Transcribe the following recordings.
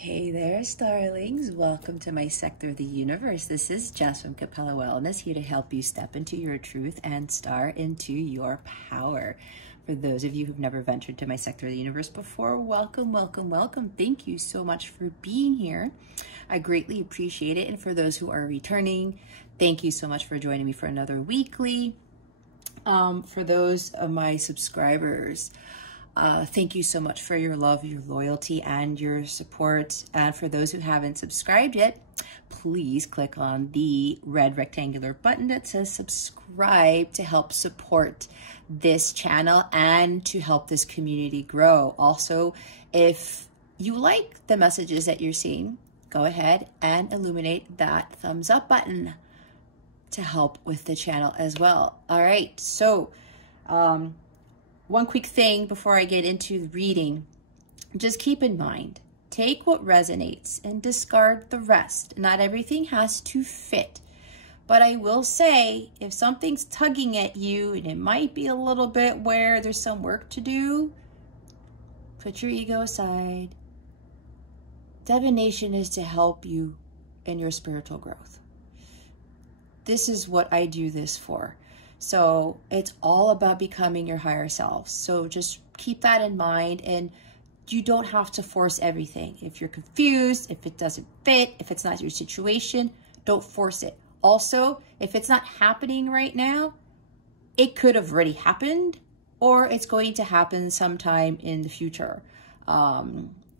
Hey there, starlings. Welcome to my sector of the universe. This is Jess from Capella Wellness, here to help you step into your truth and star into your power. For those of you who've never ventured to my sector of the universe before, welcome, welcome, welcome. Thank you so much for being here. I greatly appreciate it. And for those who are returning, thank you so much for joining me for another weekly. For those of my subscribers, thank you so much for your love, your loyalty, and your support. And for those who haven't subscribed yet, please click on the red rectangular button that says subscribe to help support this channel and to help this community grow. Also, if you like the messages that you're seeing, go ahead and illuminate that thumbs up button to help with the channel as well. All right, so one quick thing before I get into the reading, just keep in mind, take what resonates and discard the rest. Not everything has to fit, but I will say if something's tugging at you and it might be a little bit where there's some work to do, put your ego aside. Divination is to help you in your spiritual growth. This is what I do this for. So it's all about becoming your higher self. So just keep that in mind, and you don't have to force everything. If you're confused, if it doesn't fit, if it's not your situation, don't force it. Also, if it's not happening right now, it could have already happened, or it's going to happen sometime in the future.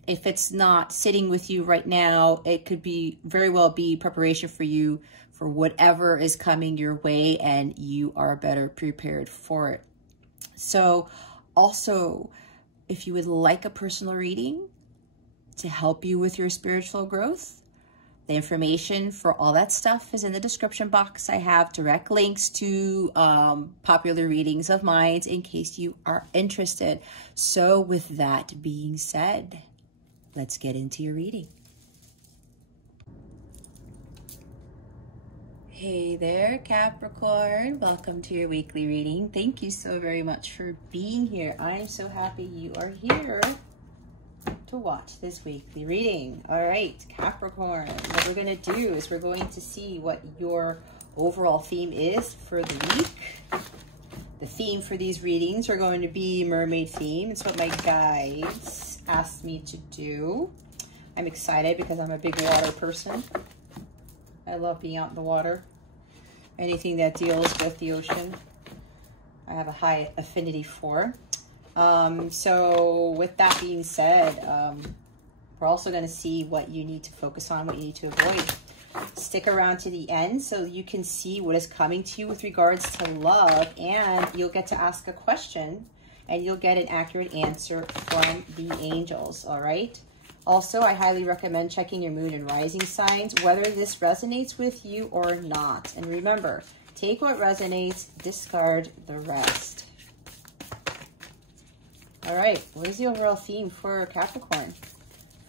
If it's not sitting with you right now, it could be very well be preparation for you for whatever is coming your way, and you are better prepared for it. So also, if you would like a personal reading to help you with your spiritual growth, the information for all that stuff is in the description box. I have direct links to popular readings of mine in case you are interested. So with that being said, let's get into your reading. Hey there, Capricorn. Welcome to your weekly reading. Thank you so very much for being here. I'm so happy you are here to watch this weekly reading. All right, Capricorn, what we're going to do is we're going to see what your overall theme is for the week. The theme for these readings are going to be mermaid theme. It's what my guides asked me to do. I'm excited because I'm a big water person. I love being out in the water. Anything that deals with the ocean, I have a high affinity for. So with that being said, we're also going to see what you need to focus on, what you need to avoid. Stick around to the end so you can see what is coming to you with regards to love, and you'll get to ask a question and you'll get an accurate answer from the angels, all right? Also, I highly recommend checking your moon and rising signs, whether this resonates with you or not. And remember, take what resonates, discard the rest. All right, what is the overall theme for Capricorn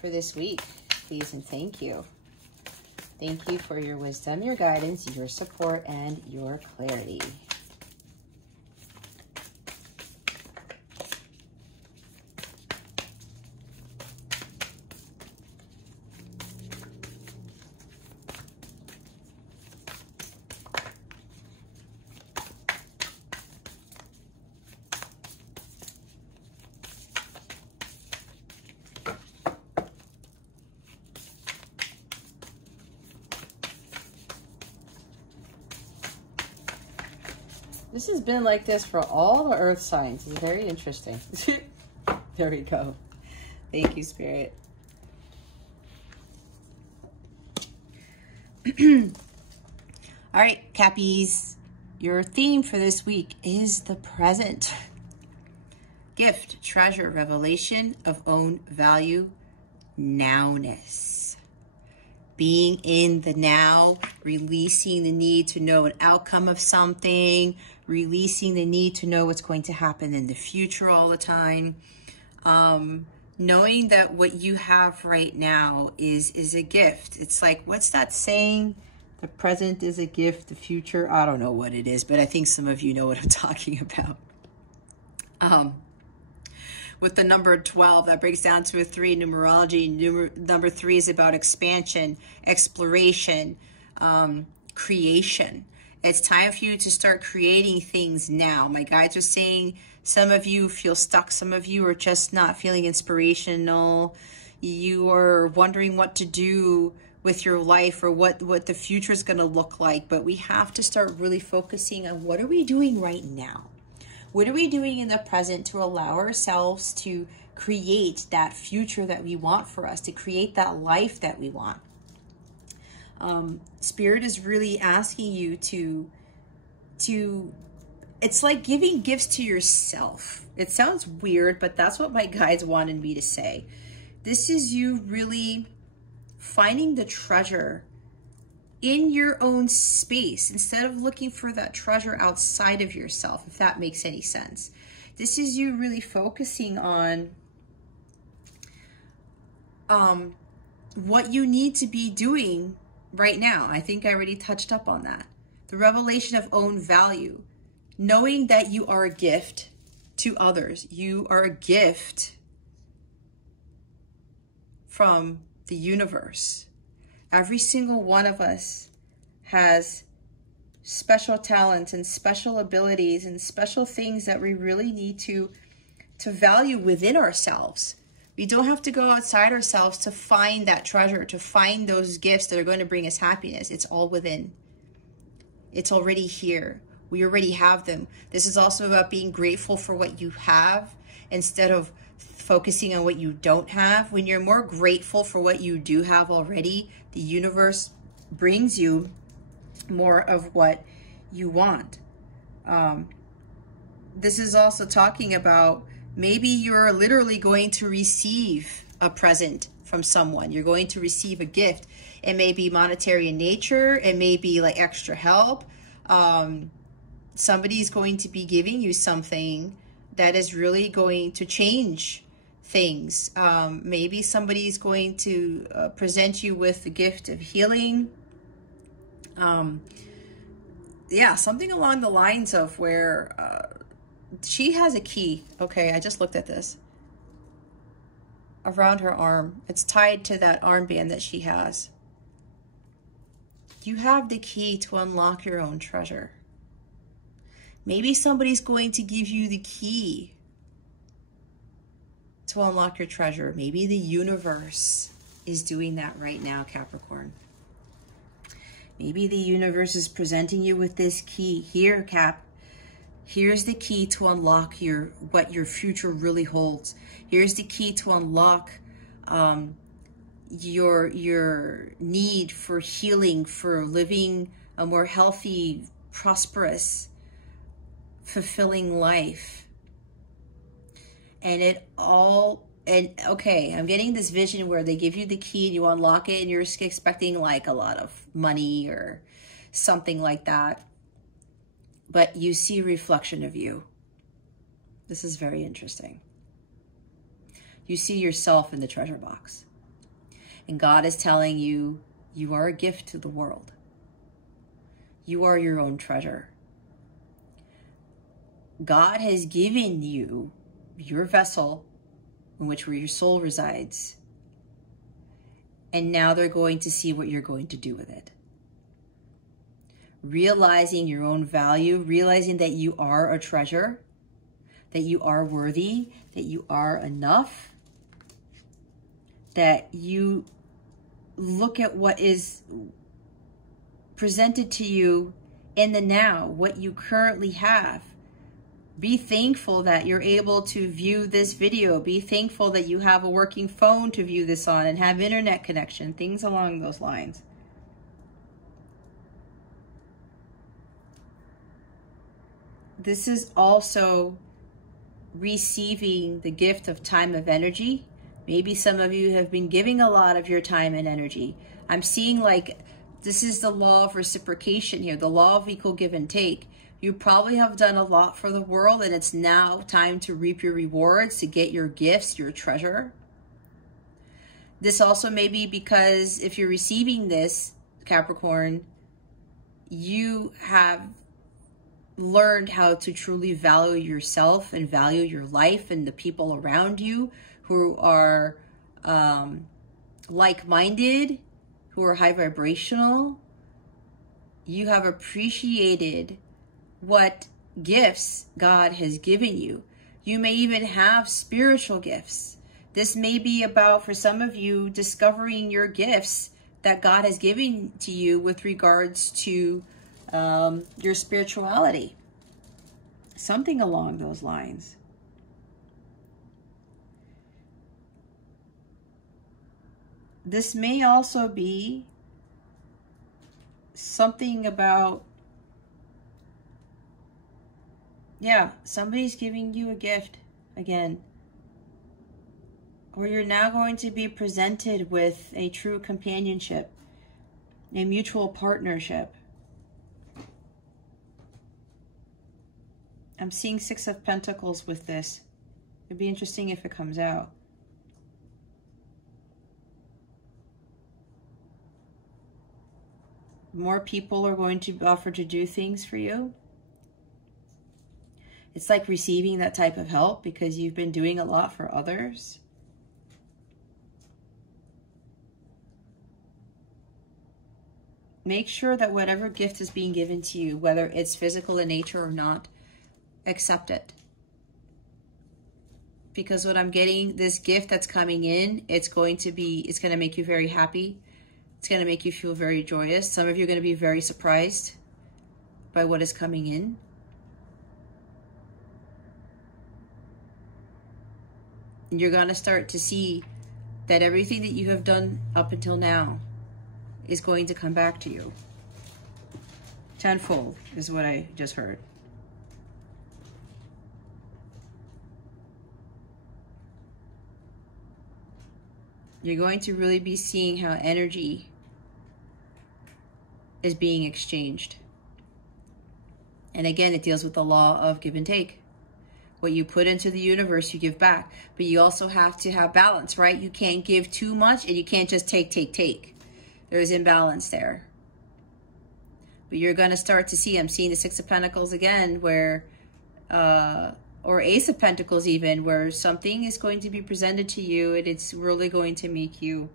for this week? Please and thank you. Thank you for your wisdom, your guidance, your support, and your clarity. This has been like this for all the earth signs. It's very interesting. There we go. Thank you, Spirit. All right, Cappies. Your theme for this week is the present. Gift, treasure, revelation of own value, nowness. Being in the now, releasing the need to know an outcome of something, releasing the need to know what's going to happen in the future all the time. Knowing that what you have right now is a gift. It's like, what's that saying? The present is a gift, the future, I don't know what it is, but I think some of you know what I'm talking about. with the number 12. That breaks down to a 3 in numerology. Number 3 is about expansion, exploration, creation. It's time for you to start creating things now. My guides are saying some of you feel stuck. Some of you are just not feeling inspirational. You are wondering what to do with your life or what the future is going to look like. But we have to start really focusing on what are we doing right now? What are we doing in the present to allow ourselves to create that future that we want for us, to create that life that we want? Spirit is really asking you to, it's like giving gifts to yourself. It sounds weird, but that's what my guides wanted me to say. This is you really finding the treasure in your own space instead of looking for that treasure outside of yourself, if that makes any sense. This is you really focusing on what you need to be doing right now. I think I already touched up on that. The revelation of own value, knowing that you are a gift to others. You are a gift from the universe. Every single one of us has special talents and special abilities and special things that we really need to value within ourselves. We don't have to go outside ourselves to find that treasure, to find those gifts that are going to bring us happiness. It's all within. It's already here. We already have them. This is also about being grateful for what you have instead of focusing on what you don't have. When you're more grateful for what you do have already, the universe brings you more of what you want. This is also talking about maybe you're literally going to receive a present from someone. You're going to receive a gift. It may be monetary in nature. It may be like extra help. Somebody's going to be giving you something that is really going to change things. Maybe somebody's going to present you with the gift of healing. Yeah, something along the lines of where she has a key. Okay, I just looked at this. Around her arm. It's tied to that armband that she has. You have the key to unlock your own treasure. Maybe somebody's going to give you the key to unlock your treasure. Maybe the universe is doing that right now, Capricorn. Maybe the universe is presenting you with this key. Here, Cap. Here's the key to unlock what your future really holds. Here's the key to unlock your need for healing, for living a more healthy, prosperous, fulfilling life. And okay, I'm getting this vision where they give you the key and you unlock it and you're expecting like a lot of money or something like that. But you see a reflection of you. This is very interesting. You see yourself in the treasure box. And God is telling you, you are a gift to the world. You are your own treasure. God has given you your vessel in which where your soul resides. And now they're going to see what you're going to do with it. Realizing your own value, realizing that you are a treasure, that you are worthy, that you are enough, that you look at what is presented to you in the now, what you currently have. Be thankful that you're able to view this video. Be thankful that you have a working phone to view this on and have internet connection, things along those lines. This is also receiving the gift of time of energy. Maybe some of you have been giving a lot of your time and energy. I'm seeing like this is the law of reciprocation here, the law of equal give and take. You probably have done a lot for the world and it's now time to reap your rewards, to get your gifts, your treasure. This also may be because if you're receiving this, Capricorn, you have learned how to truly value yourself and value your life and the people around you who are like-minded, who are high vibrational. You have appreciated what gifts God has given you. You may even have spiritual gifts. This may be about, for some of you, discovering your gifts that God has given to you with regards to your spirituality. Something along those lines. This may also be something about, yeah, somebody's giving you a gift again. Or you're now going to be presented with a true companionship, a mutual partnership. I'm seeing 6 of Pentacles with this. It'd be interesting if it comes out. More people are going to offer to do things for you. It's like receiving that type of help because you've been doing a lot for others. Make sure that whatever gift is being given to you, whether it's physical in nature or not, accept it. Because what I'm getting, this gift that's coming in, it's going to make you very happy. It's going to make you feel very joyous. Some of you are going to be very surprised by what is coming in. And you're going to start to see that everything that you have done up until now is going to come back to you. Tenfold is what I just heard. You're going to really be seeing how energy is being exchanged. And again, it deals with the law of give and take. What you put into the universe, you give back. But you also have to have balance, right? You can't give too much and you can't just take. There's imbalance there. But you're going to start to see, I'm seeing the 6 of Pentacles again, where, or Ace of Pentacles even, where something is going to be presented to you and it's really going to make you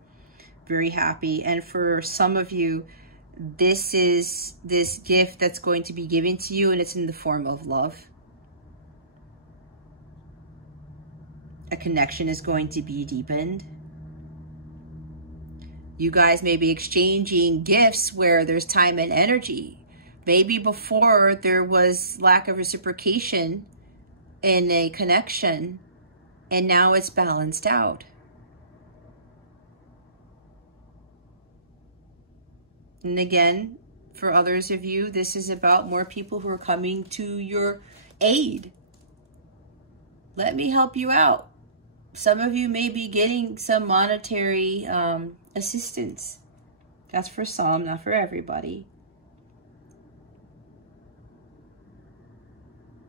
very happy. And for some of you, this is this gift that's going to be given to you and it's in the form of love. A connection is going to be deepened. You guys may be exchanging gifts where there's time and energy. Maybe before there was lack of reciprocation in a connection, and now it's balanced out. And again, for others of you, this is about more people who are coming to your aid. Let me help you out. Some of you may be getting some monetary assistance. That's for some, not for everybody.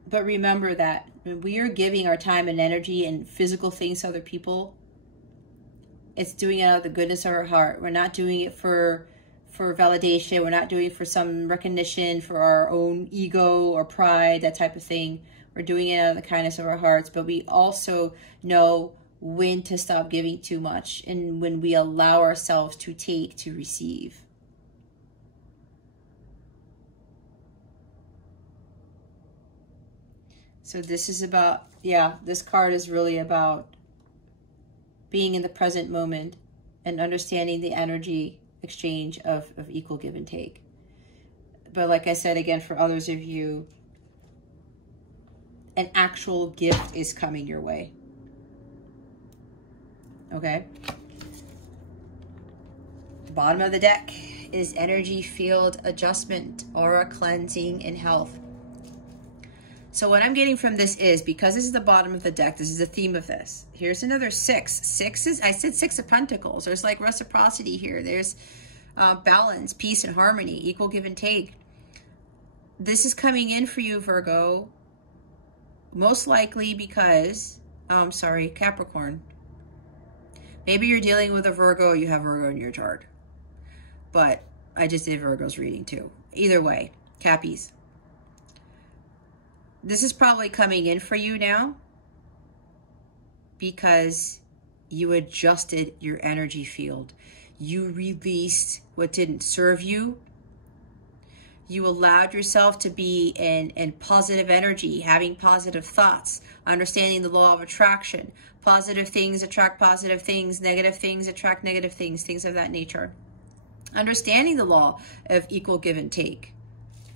But remember that when we are giving our time and energy and physical things to other people, it's doing it out of the goodness of our heart. We're not doing it for validation. We're not doing it for some recognition, for our own ego or pride, that type of thing. We're doing it out of the kindness of our hearts. But we also know when to stop giving too much and when we allow ourselves to take, to receive. So this is about, yeah, this card is really about being in the present moment and understanding the energy exchange of equal give and take. But like I said, again, for others of you, an actual gift is coming your way. Okay? Bottom of the deck is energy field adjustment, aura cleansing, and health. So what I'm getting from this is, because this is the bottom of the deck, this is the theme of this. Here's another 6. 6 is, I said 6 of Pentacles. There's like reciprocity here. There's balance, peace, and harmony, equal give and take. This is coming in for you, Virgo, most likely because, Capricorn. Maybe you're dealing with a Virgo, you have Virgo in your chart. But I just did Virgo's reading too. Either way, Cappies. this is probably coming in for you now because you adjusted your energy field. You released what didn't serve you. You allowed yourself to be in positive energy, having positive thoughts, understanding the law of attraction. Positive things attract positive things, negative things attract negative things, things of that nature. Understanding the law of equal give and take.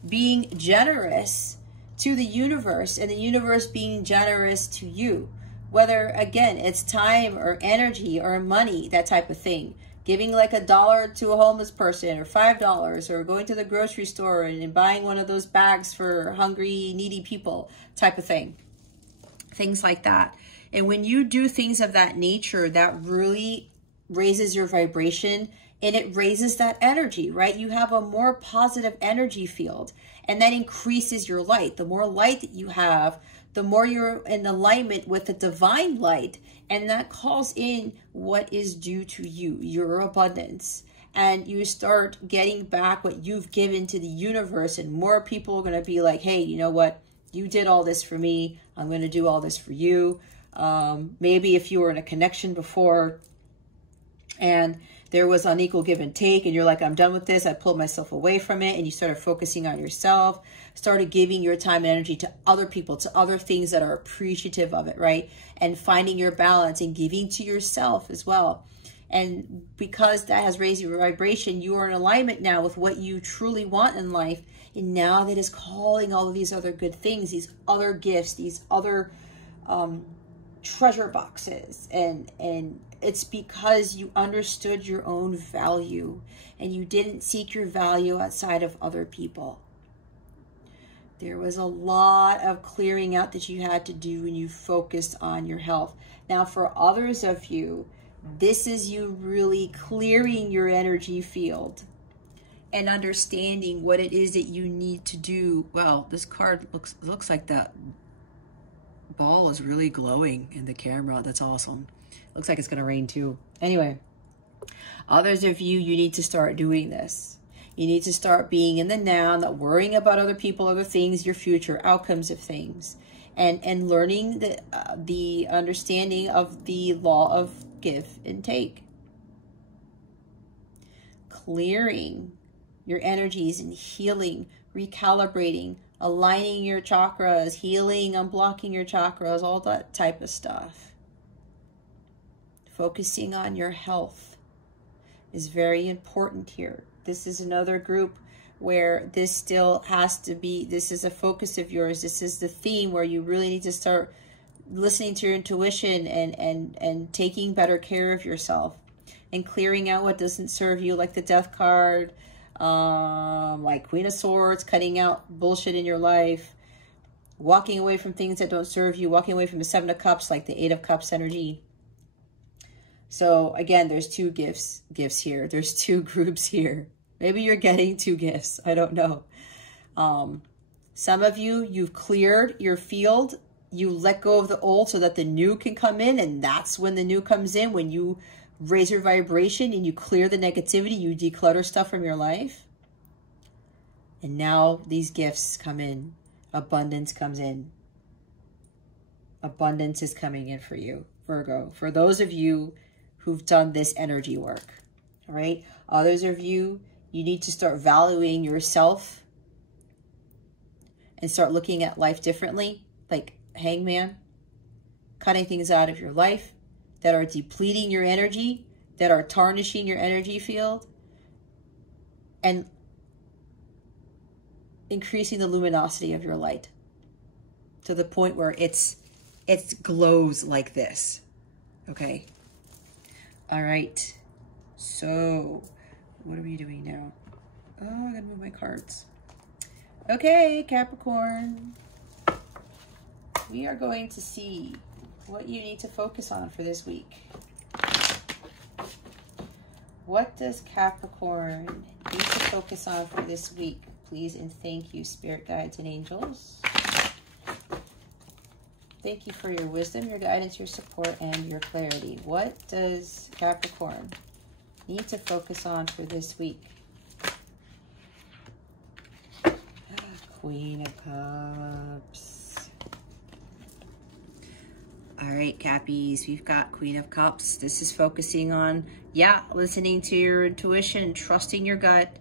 Being generous to the universe and the universe being generous to you. Whether, again, it's time or energy or money, that type of thing. Giving like $1 to a homeless person or $5 or going to the grocery store and buying one of those bags for hungry, needy people type of thing. Things like that. And when you do things of that nature, that really raises your vibration and it raises that energy, right? You have a more positive energy field and that increases your light. The more light that you have, the more you're in alignment with the divine light, and that calls in what is due to you, your abundance. And you start getting back what you've given to the universe, and more people are going to be like, hey, you know what? You did all this for me. I'm going to do all this for you. Maybe if you were in a connection before and there was unequal give and take, and you're like, I'm done with this. I pulled myself away from it. And you started focusing on yourself, started giving your time and energy to other people, to other things that are appreciative of it, right? And finding your balance and giving to yourself as well. And because that has raised your vibration, you are in alignment now with what you truly want in life. And now that is calling all of these other good things, these other gifts, these other treasure boxes. And it's because you understood your own value and you didn't seek your value outside of other people. There was a lot of clearing out that you had to do when you focused on your health. Now, for others of you, this is you really clearing your energy field and understanding what it is that you need to do. Well, this card looks like that ball is really glowing in the camera. That's awesome. Looks like it's going to rain too. Anyway, others of you, you need to start doing this. You need to start being in the now, not worrying about other people, other things, your future outcomes of things, and learning the understanding of the law of give and take. Clearing your energies and healing, recalibrating, aligning your chakras, healing, unblocking your chakras, all that type of stuff. Focusing on your health is very important here. This is another group where this still has to be, this is a focus of yours. This is the theme where you really need to start listening to your intuition and taking better care of yourself and clearing out what doesn't serve you, like the Death card, like Queen of Swords, cutting out bullshit in your life, walking away from things that don't serve you, walking away from the Seven of Cups, like the Eight of Cups energy. So again, there's two gifts here. There's two groups here. Maybe you're getting two gifts. I don't know. Some of you, you've cleared your field. You let go of the old so that the new can come in. And that's when the new comes in. When you raise your vibration and you clear the negativity, you declutter stuff from your life. And now these gifts come in. Abundance comes in. Abundance is coming in for you, Virgo. For those of you who've done this energy work, all right? Others of you, you need to start valuing yourself and start looking at life differently, like Hangman, cutting things out of your life that are depleting your energy, that are tarnishing your energy field, and increasing the luminosity of your light to the point where it glows like this, okay? All right, so what are we doing now? Oh, I gotta move my cards. Okay, Capricorn. We are going to see what you need to focus on for this week. What does Capricorn need to focus on for this week? Please and thank you, spirit guides and angels. Thank you for your wisdom, your guidance, your support, and your clarity. What does Capricorn need to focus on for this week? Queen of Cups. All right, Cappies, we've got Queen of Cups. This is focusing on, yeah, listening to your intuition, trusting your gut,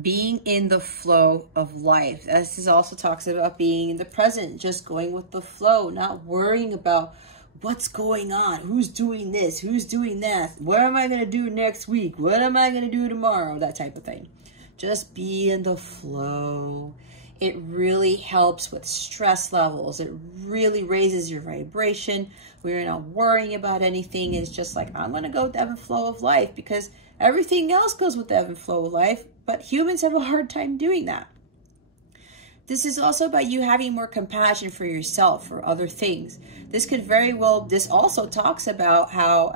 being in the flow of life. This is also talks about being in the present, just going with the flow, not worrying about what's going on, who's doing this, who's doing that, what am I going to do next week, what am I going to do tomorrow, that type of thing. Just be in the flow. It really helps with stress levels. It really raises your vibration. We're not worrying about anything. It's just like, I'm going to go with the ebb and flow of life, because everything else goes with the ebb and flow of life, but humans have a hard time doing that. This is also about you having more compassion for yourself or other things. This could very well, this also talks about how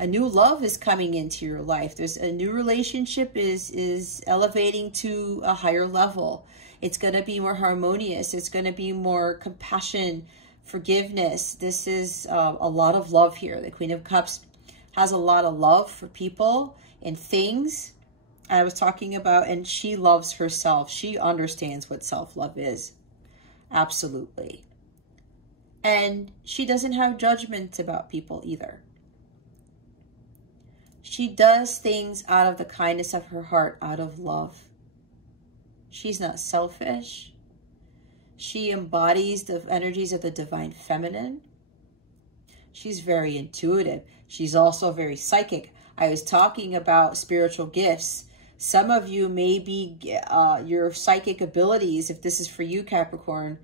a new love is coming into your life. There's a new relationship is elevating to a higher level. It's going to be more harmonious. It's going to be more compassion, forgiveness. This is a lot of love here. The Queen of Cups has a lot of love for people and things. I was talking about, and she loves herself. She understands what self-love is. Absolutely. And she doesn't have judgment about people either. She does things out of the kindness of her heart, out of love. She's not selfish. She embodies the energies of the divine feminine. She's very intuitive. She's also very psychic. I was talking about spiritual gifts. Some of you may be, your psychic abilities, if this is for you, Capricorn,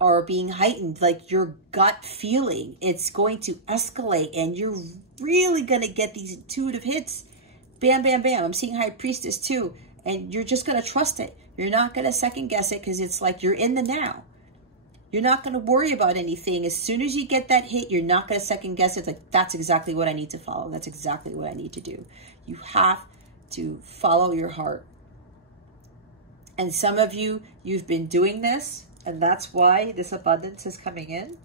are being heightened. Like your gut feeling, it's going to escalate, and you're really going to get these intuitive hits. Bam, bam, bam. I'm seeing High Priestess too. And you're just going to trust it. You're not going to second guess it, because it's like you're in the now. You're not going to worry about anything. As soon as you get that hit, you're not going to second guess it. Like, that's exactly what I need to follow. That's exactly what I need to do. You have to follow your heart. And some of you, you've been doing this, and that's why this abundance is coming in.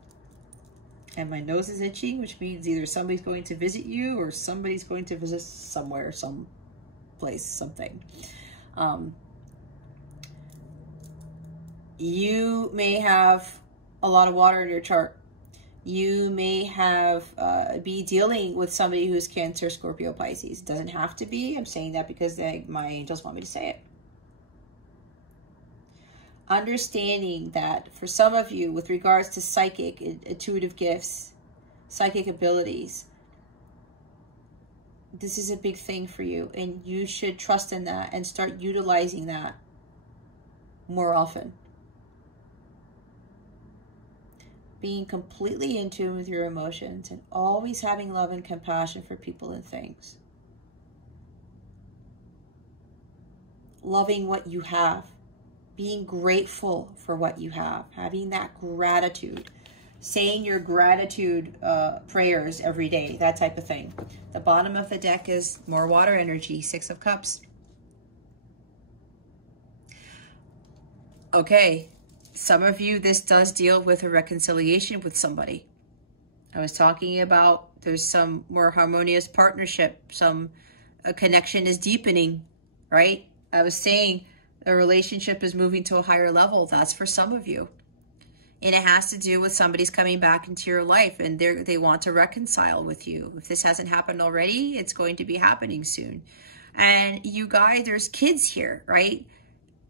And my nose is itching, which means either somebody's going to visit you or somebody's going to visit somewhere, some place, something. You may have a lot of water in your chart. You may have be dealing with somebody who's Cancer, Scorpio, Pisces. It doesn't have to be. I'm saying that because my angels want me to say it. Understanding that for some of you, with regards to psychic, intuitive gifts, psychic abilities, this is a big thing for you, and you should trust in that and start utilizing that more often. Being completely in tune with your emotions and always having love and compassion for people and things. Loving what you have. Being grateful for what you have. Having that gratitude. Saying your gratitude prayers every day. That type of thing. The bottom of the deck is more water energy. 6 of Cups. Okay. Some of you, this does deal with a reconciliation with somebody. I was talking about there's some more harmonious partnership. A connection is deepening, right? I was saying a relationship is moving to a higher level. That's for some of you. And it has to do with somebody's coming back into your life, and they want to reconcile with you. If this hasn't happened already, it's going to be happening soon. And you guys, there's kids here, right?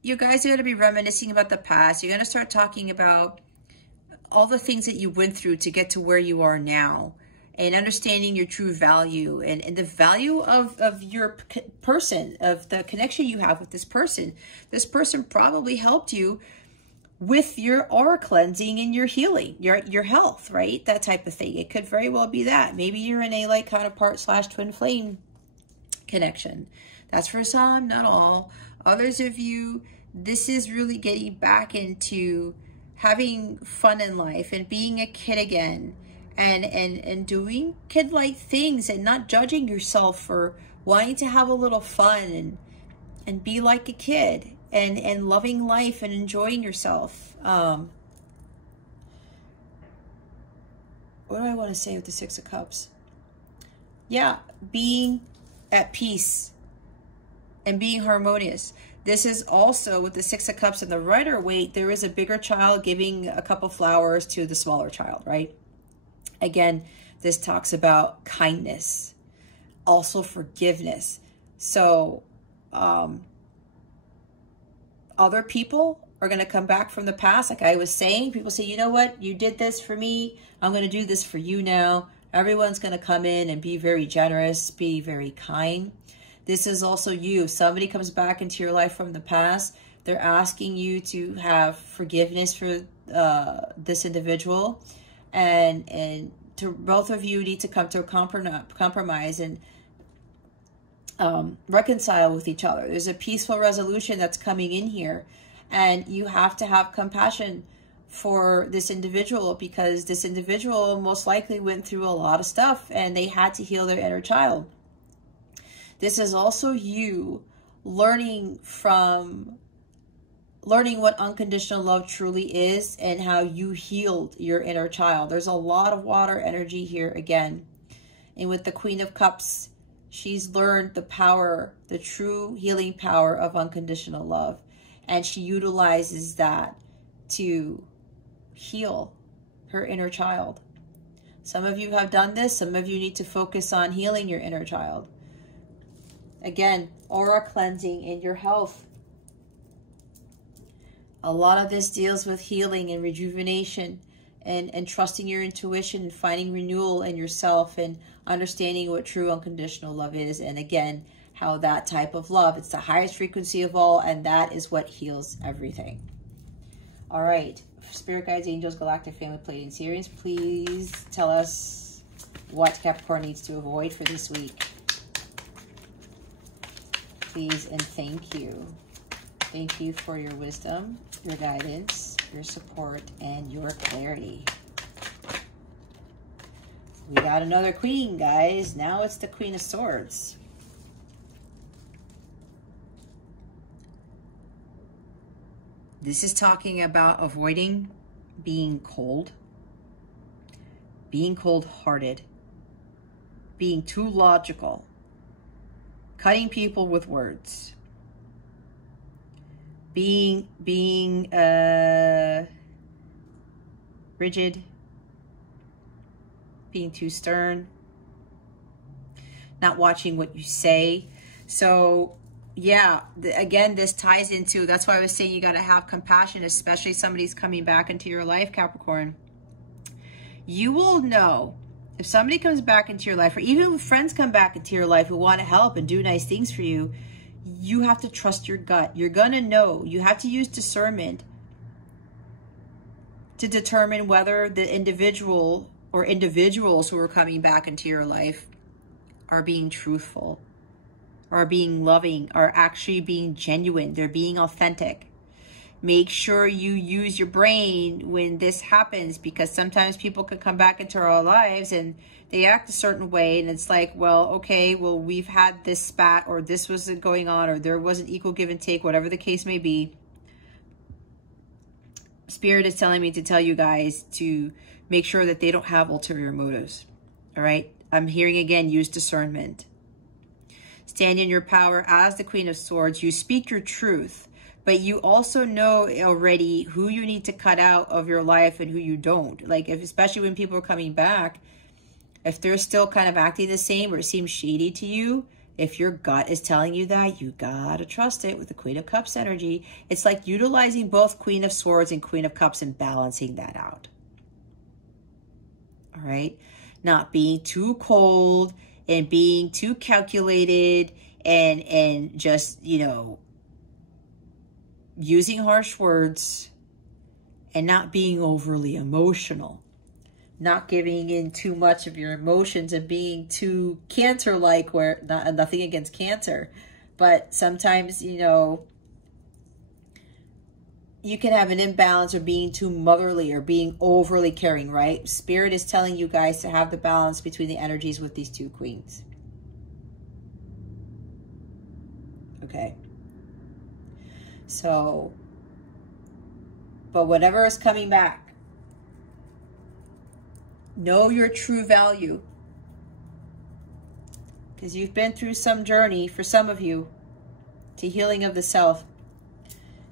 You guys are going to be reminiscing about the past. You're going to start talking about all the things that you went through to get to where you are now, and understanding your true value and the value of your person, of the connection you have with this person. This person probably helped you with your aura cleansing and your healing, your health, right? That type of thing. It could very well be that. Maybe you're in a like counterpart / twin flame connection. That's for some, not all. Others of you, this is really getting back into having fun in life and being a kid again, and doing kid-like things and not judging yourself for wanting to have a little fun and be like a kid and loving life and enjoying yourself. What do I want to say with the 6 of Cups? Yeah, being at peace and being harmonious. This is also with the 6 of Cups and the Rider-Waite, there is a bigger child giving a couple flowers to the smaller child, right? Again, this talks about kindness, also forgiveness. So other people are going to come back from the past. Like I was saying, people say, you know what, you did this for me, I'm going to do this for you now. Everyone's going to come in and be very generous, be very kind. This is also you. If somebody comes back into your life from the past, they're asking you to have forgiveness for this individual, and to both of you need to come to a compromise and reconcile with each other. There's a peaceful resolution that's coming in here, and you have to have compassion for this individual, because this individual most likely went through a lot of stuff and they had to heal their inner child. This is also you learning what unconditional love truly is and how you healed your inner child. There's a lot of water energy here again. And with the Queen of Cups, she's learned the power, the true healing power of unconditional love. And she utilizes that to heal her inner child. Some of you have done this. Some of you need to focus on healing your inner child. Again, aura cleansing in your health. A lot of this deals with healing and rejuvenation and trusting your intuition and finding renewal in yourself and understanding what true unconditional love is. And again, how that type of love, it's the highest frequency of all, and that is what heals everything. All right, Spirit Guides, Angels, Galactic Family, Pleiadians, please tell us what Capricorn needs to avoid for this week. Please and thank you. Thank you for your wisdom, your guidance, your support, and your clarity. We got another queen, guys. Now it's the Queen of Swords. This is talking about avoiding being cold-hearted, being too logical, cutting people with words, being rigid, being too stern, not watching what you say. So yeah, again, this ties into, that's why I was saying you got to have compassion, especially somebody's coming back into your life, Capricorn. You will know if somebody comes back into your life, or even if friends come back into your life who want to help and do nice things for you, you have to trust your gut. You're going to know. You have to use discernment to determine whether the individual or individuals who are coming back into your life are being truthful, are being loving, are actually being genuine. They're being authentic. Make sure you use your brain when this happens, because sometimes people could come back into our lives and they act a certain way, and it's like, well, okay, well, we've had this spat, or this wasn't going on, or there wasn't equal give and take, whatever the case may be. Spirit is telling me to tell you guys to make sure that they don't have ulterior motives. All right? I'm hearing again, use discernment. Stand in your power as the Queen of Swords. You speak your truth, but you also know already who you need to cut out of your life and who you don't. Like, especially when people are coming back, if they're still kind of acting the same or it seems shady to you, if your gut is telling you that, you gotta trust it with the Queen of Cups energy. It's like utilizing both Queen of Swords and Queen of Cups and balancing that out. All right? Not being too cold and being too calculated and just, you know, using harsh words, and not being overly emotional, not giving in too much of your emotions and being too Cancer-like, where nothing against Cancer, but sometimes, you know, you can have an imbalance of being too motherly or being overly caring, right? Spirit is telling you guys to have the balance between the energies with these two queens. Okay. So, but whatever is coming back, know your true value. Because you've been through some journey, for some of you, to healing of the self.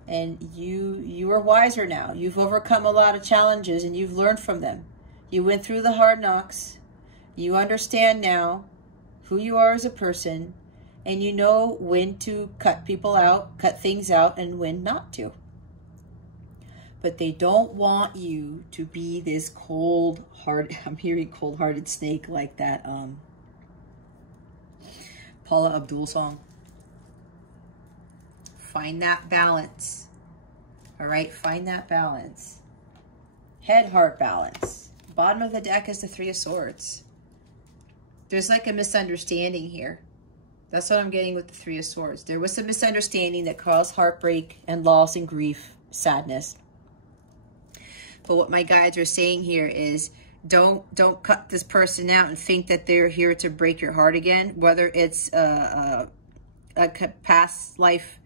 And you are wiser now. You've overcome a lot of challenges and you've learned from them. You went through the hard knocks. You understand now who you are as a person, and you know when to cut people out, cut things out, and when not to. But they don't want you to be this cold-hearted, I'm hearing cold-hearted snake like that Paula Abdul song. Find that balance. All right, find that balance. Head-heart balance. Bottom of the deck is the Three of Swords. There's like a misunderstanding here. That's what I'm getting with the Three of Swords. There was a misunderstanding that caused heartbreak and loss and grief, sadness. But what my guides are saying here is don't cut this person out and think that they're here to break your heart again, whether it's a past life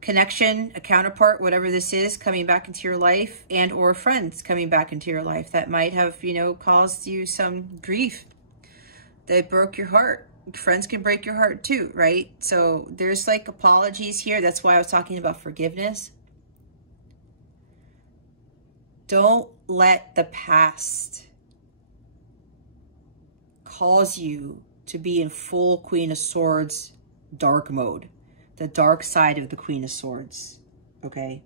connection, a counterpart, whatever this is, coming back into your life, and or friends coming back into your life that might have, you know, caused you some grief. They broke your heart. Friends can break your heart too, right? So there's like apologies here. That's why I was talking about forgiveness. Don't let the past cause you to be in full Queen of Swords dark mode. The dark side of the Queen of Swords, okay?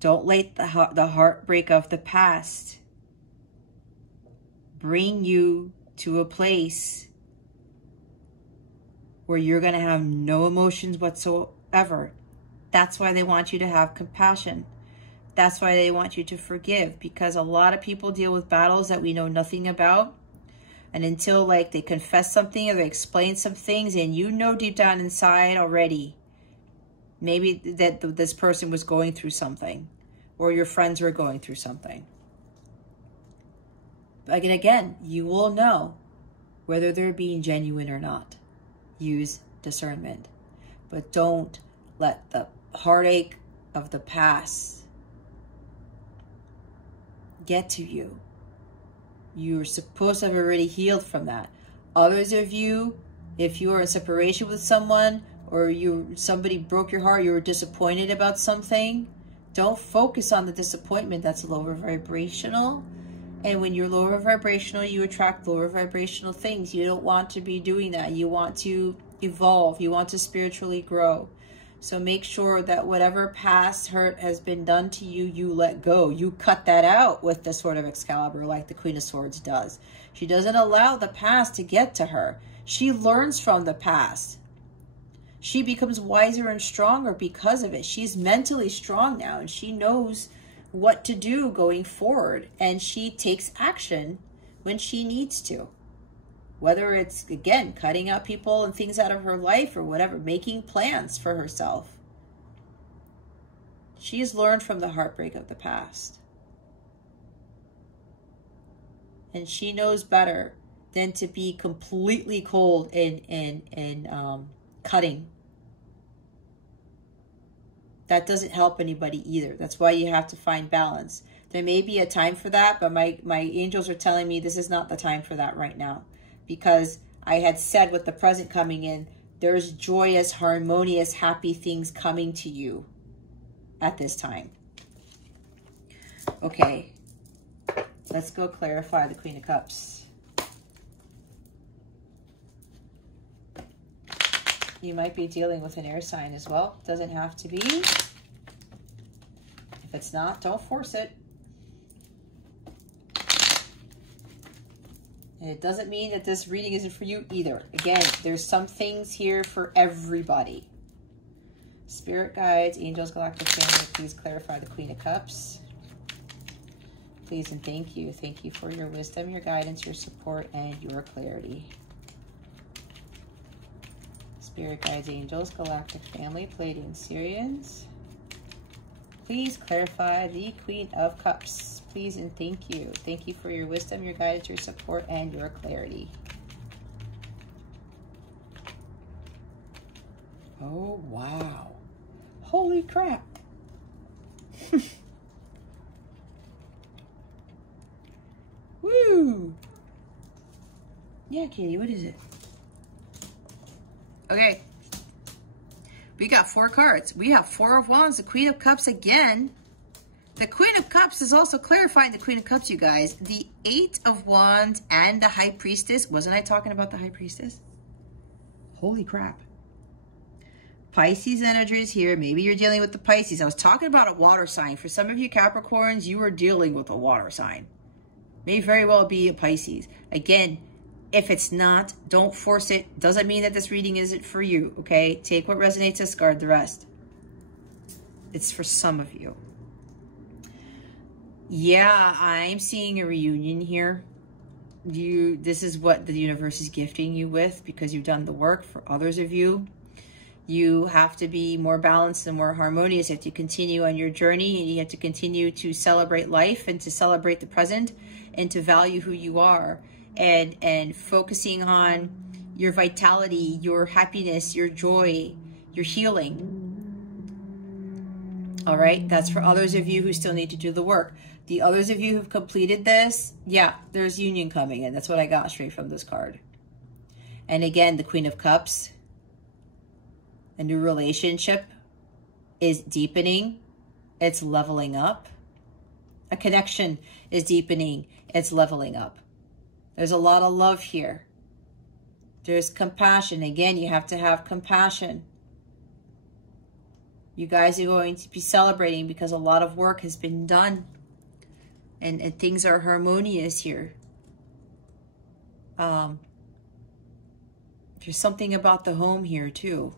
Don't let the heartbreak of the past bring you to a place where you're going to have no emotions whatsoever. That's why they want you to have compassion. That's why they want you to forgive, because a lot of people deal with battles that we know nothing about. And until like they confess something or they explain some things, and you know deep down inside already, maybe that this person was going through something, or your friends were going through something. But again, you will know whether they're being genuine or not. Use discernment. But don't let the heartache of the past get to you. You're supposed to have already healed from that. Others of you, if you are in separation with someone, or somebody broke your heart, you were disappointed about something, don't focus on the disappointment. That's lower vibrational. And when you're lower vibrational, you attract lower vibrational things. You don't want to be doing that. You want to evolve. You want to spiritually grow. So make sure that whatever past hurt has been done to you, you let go. You cut that out with the Sword of Excalibur, like the Queen of Swords does. She doesn't allow the past to get to her. She learns from the past. She becomes wiser and stronger because of it. She's mentally strong now, and she knows what to do going forward. And she takes action when she needs to. Whether it's, again, cutting out people and things out of her life or whatever, making plans for herself. She has learned from the heartbreak of the past. And she knows better than to be completely cold and cutting. That doesn't help anybody either. That's why you have to find balance. There may be a time for that, but my angels are telling me this is not the time for that right now. Because I had said with the present coming in, there's joyous, harmonious, happy things coming to you at this time. Okay, let's go clarify the Queen of Cups. You might be dealing with an air sign as well. Doesn't have to be. If it's not, don't force it. And it doesn't mean that this reading isn't for you either. Again, there's some things here for everybody. Spirit guides, angels, galactic family, please clarify the Queen of Cups. Please and thank you. Thank you for your wisdom, your guidance, your support, and your clarity. Spirit guides, angels, galactic family, Pleiadian Syrians. Please clarify the Queen of Cups. Please and thank you. Thank you for your wisdom, your guidance, your support, and your clarity. Oh, wow. Holy crap. Woo! Yeah, Katie, what is it? Okay. We got 4 cards. We have 4 of Wands, the Queen of Cups again. the Queen of Cups is also clarifying the Queen of Cups, you guys. The Eight of Wands and the High Priestess. Wasn't I talking about the High Priestess? Holy crap. Pisces energy is here. Maybe you're dealing with the Pisces. I was talking about a water sign. For some of you Capricorns, you are dealing with a water sign. May very well be a Pisces. Again, if it's not, don't force it. Doesn't mean that this reading isn't for you, okay? Take what resonates, discard the rest. It's for some of you. Yeah, I'm seeing a reunion here. This is what the universe is gifting you with because you've done the work. For others of you, you have to be more balanced and more harmonious. You have to continue on your journey, and you have to continue to celebrate life and to celebrate the present and to value who you are, and focusing on your vitality, your happiness, your joy, your healing. All right, that's for others of you who still need to do the work. The others of you who've completed this, yeah, there's union coming in. That's what I got straight from this card. And again, the Queen of Cups, a new relationship is deepening. It's leveling up. A connection is deepening. It's leveling up. There's a lot of love here. There's compassion. Again, you have to have compassion. You guys are going to be celebrating because a lot of work has been done. And things are harmonious here. There's something about the home here too.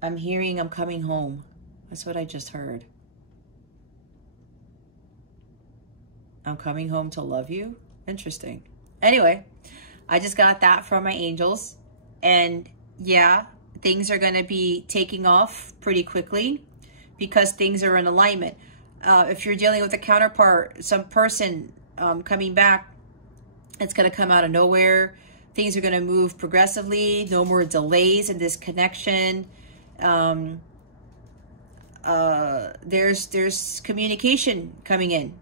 I'm hearing I'm coming home. That's what I just heard. I'm coming home to love you. Interesting. Anyway, I just got that from my angels. And yeah, things are going to be taking off pretty quickly because things are in alignment. If you're dealing with a counterpart, some person coming back, it's going to come out of nowhere. Things are going to move progressively. No more delays in this connection. There's communication coming in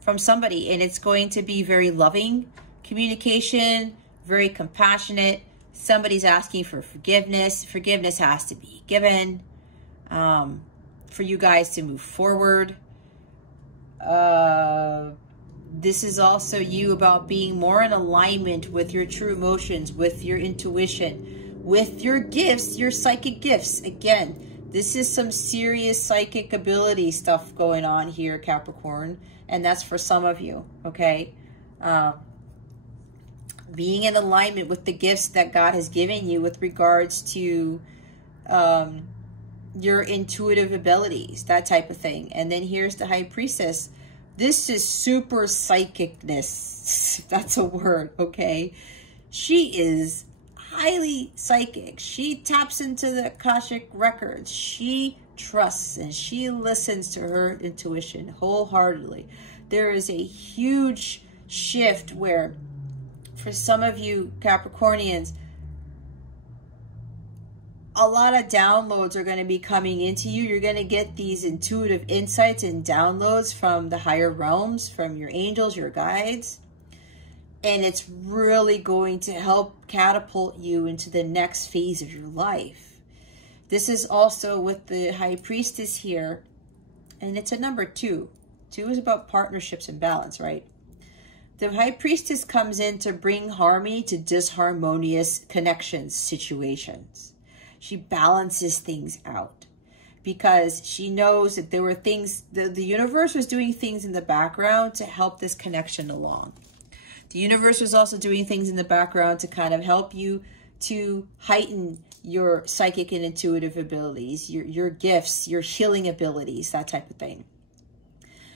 from somebody, and it's going to be very loving communication, very compassionate. Somebody's asking for forgiveness. Forgiveness has to be given for you guys to move forward. This is also you about being more in alignment with your true emotions, with your intuition, with your gifts, your psychic gifts. Again, this is some serious psychic ability stuff going on here, Capricorn, and that's for some of you, okay? Being in alignment with the gifts that God has given you with regards to your intuitive abilities, that type of thing. And then here's the High Priestess. This is super psychicness. That's a word, okay? She is highly psychic. She taps into the Akashic records. She trusts and she listens to her intuition wholeheartedly. There is a huge shift where, for some of you Capricornians, a lot of downloads are going to be coming into you. You're going to get these intuitive insights and downloads from the higher realms, from your angels, your guides. And it's really going to help catapult you into the next phase of your life. This is also with the High Priestess here. And it's a number 2. 2 is about partnerships and balance, right? The High Priestess comes in to bring harmony to disharmonious connections, situations. She balances things out because she knows that there were things, the universe was doing things in the background to help this connection along. The universe was also doing things in the background to kind of help you to heighten your psychic and intuitive abilities, your gifts, your healing abilities, that type of thing.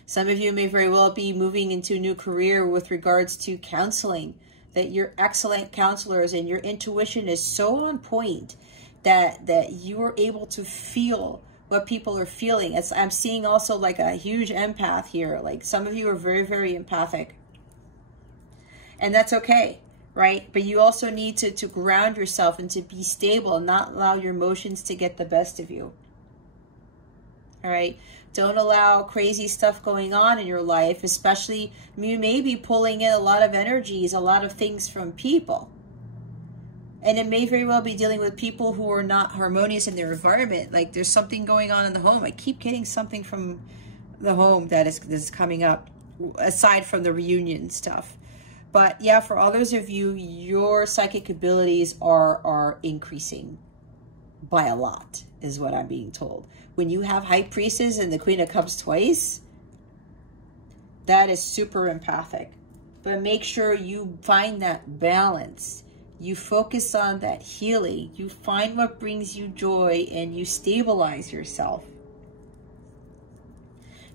Some of you may very well be moving into a new career with regards to counseling, that you're excellent counselors and your intuition is so on point that you are able to feel what people are feeling. I'm seeing also like a huge empath here. Like some of you are very, very empathic. And that's okay, right? But you also need to ground yourself and to be stable and not allow your emotions to get the best of you. All right? Don't allow crazy stuff going on in your life, especially you may be pulling in a lot of energies, a lot of things from people. And it may very well be dealing with people who are not harmonious in their environment. Like there's something going on in the home. I keep getting something from the home that is coming up, aside from the reunion stuff. But yeah, for others of you, your psychic abilities are increasing by a lot, is what I'm being told. When you have High Priestess and the Queen of Cups twice, that is super empathic. But make sure you find that balance. You focus on that healing. You find what brings you joy and you stabilize yourself.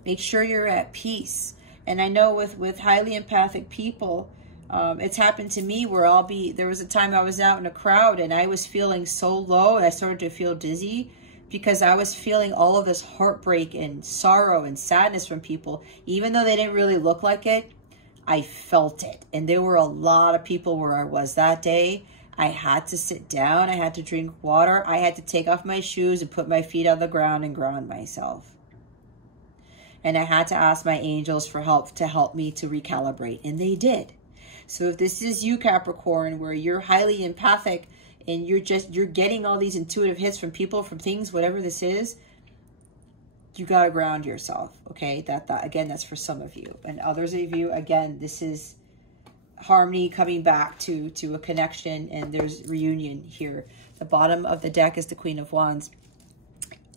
Make sure you're at peace. And I know with highly empathic people, it's happened to me where there was a time I was out in a crowd and I was feeling so low and I started to feel dizzy because I was feeling all of this heartbreak and sorrow and sadness from people. Even though they didn't really look like it, I felt it. And there were a lot of people where I was that day. I had to sit down. I had to drink water. I had to take off my shoes and put my feet on the ground and ground myself. And I had to ask my angels for help to help me to recalibrate. And they did. So if this is you, Capricorn, where you're highly empathic and you're getting all these intuitive hits from people, from things, whatever this is, you got to ground yourself, okay? That again, that's for some of you. And others of you, again, this is harmony coming back to a connection, and there's reunion here. The bottom of the deck is the Queen of Wands.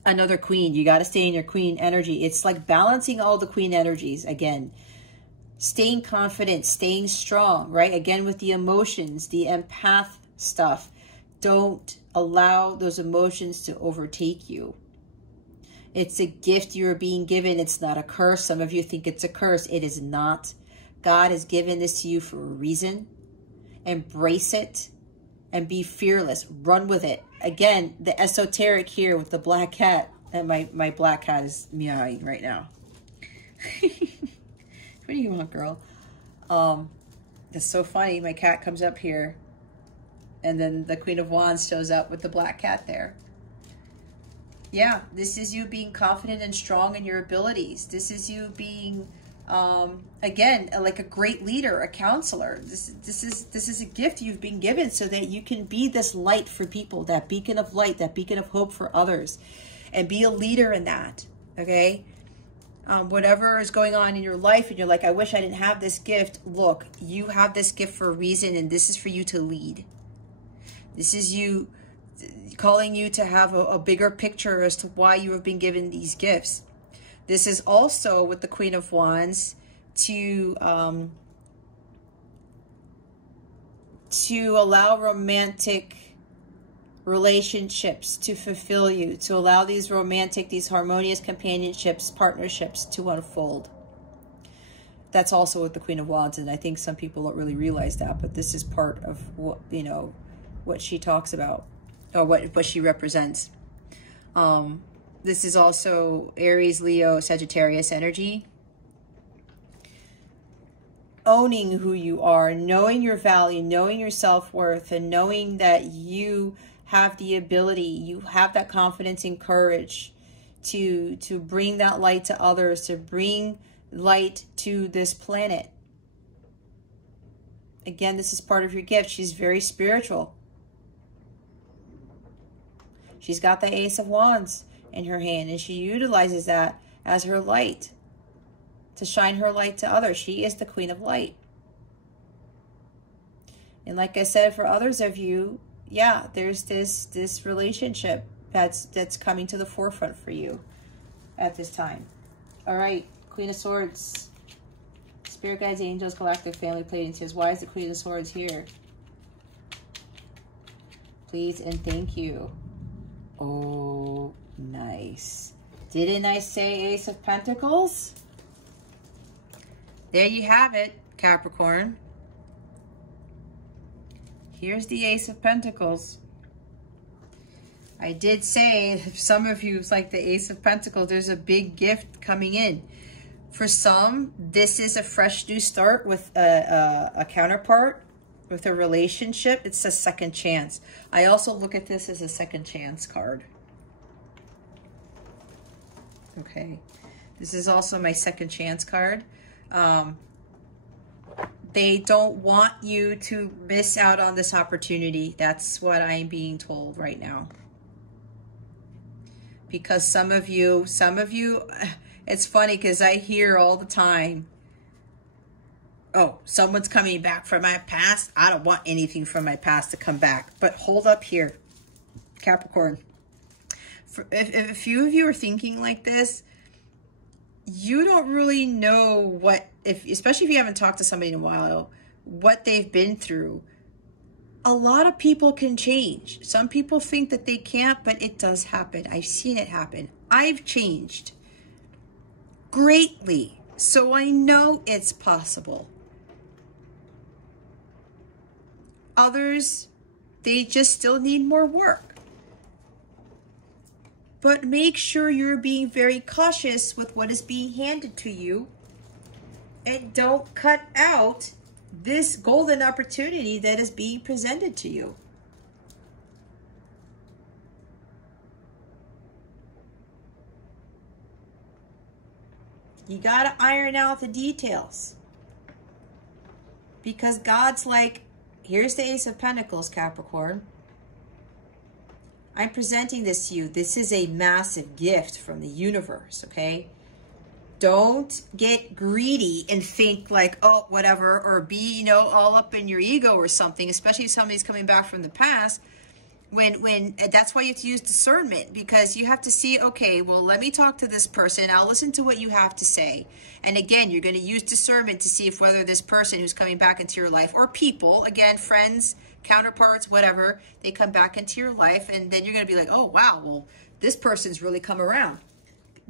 Another queen. You got to stay in your queen energy. It's like balancing all the queen energies again. Staying confident, staying strong, right? Again, with the emotions, the empath stuff. Don't allow those emotions to overtake you. It's a gift you're being given. It's not a curse. Some of you think it's a curse. It is not. God has given this to you for a reason. Embrace it and be fearless. Run with it. Again, the esoteric here with the black cat. And my black cat is meowing right now. What do you want, girl? It's so funny. My cat comes up here and then the Queen of Wands shows up with the black cat there. Yeah, this is you being confident and strong in your abilities. This is you being, again, like a great leader, a counselor. This is a gift you've been given so that you can be this light for people, that beacon of light, that beacon of hope for others, and be a leader in that, okay? Whatever is going on in your life and you're like, I wish I didn't have this gift. Look, you have this gift for a reason, and this is for you to lead. This is you calling you to have a bigger picture as to why you have been given these gifts. This is also with the Queen of Wands to allow romantic relationships to fulfill you, to allow these harmonious companionships, partnerships to unfold. That's also with the Queen of Wands, and I think some people don't really realize that, but this is part of what, you know, what she talks about, or what she represents. This is also Aries, Leo, Sagittarius energy. Owning who you are, knowing your value, knowing your self-worth, and knowing that you have the ability, you have that confidence and courage to bring that light to others, to bring light to this planet. Again, this is part of your gift. She's very spiritual. She's got the Ace of Wands in her hand, and she utilizes that as her light to shine her light to others. She is the Queen of Light. And like I said, for others of you, yeah, there's this relationship that's coming to the forefront for you at this time. All right, Queen of Swords, Spirit Guides, Angels, Galactic Family, Pleiadians. Why is the Queen of Swords here? Please and thank you. Oh, nice. Didn't I say Ace of Pentacles? There you have it, Capricorn. Here's the Ace of Pentacles. I did say, if some of you like the Ace of Pentacles, there's a big gift coming in. For some, this is a fresh new start with a counterpart, with a relationship. It's a second chance. I also look at this as a second chance card. Okay. This is also my second chance card. They don't want you to miss out on this opportunity. That's what I'm being told right now. Because some of you, it's funny because I hear all the time, oh, someone's coming back from my past. I don't want anything from my past to come back. But hold up here, Capricorn. If a few of you are thinking like this, you don't really know what, especially if you haven't talked to somebody in a while, what they've been through. A lot of people can change. Some people think that they can't, but it does happen. I've seen it happen. I've changed greatly, so I know it's possible. Others, they just still need more work. But make sure you're being very cautious with what is being handed to you. And don't cut out this golden opportunity that is being presented to you. You got to iron out the details. Because God's like, here's the Ace of Pentacles, Capricorn. I'm presenting this to you. This is a massive gift from the universe, okay? Don't get greedy and think like, oh, whatever, or be, all up in your ego or something, especially if somebody's coming back from the past. When that's why you have to use discernment, because you have to see, okay, well, let me talk to this person. I'll listen to what you have to say. And again, you're going to use discernment to see if whether this person who's coming back into your life, or people, again, friends, counterparts, whatever, they come back into your life, and then you're going to be like, oh, wow, well, this person's really come around.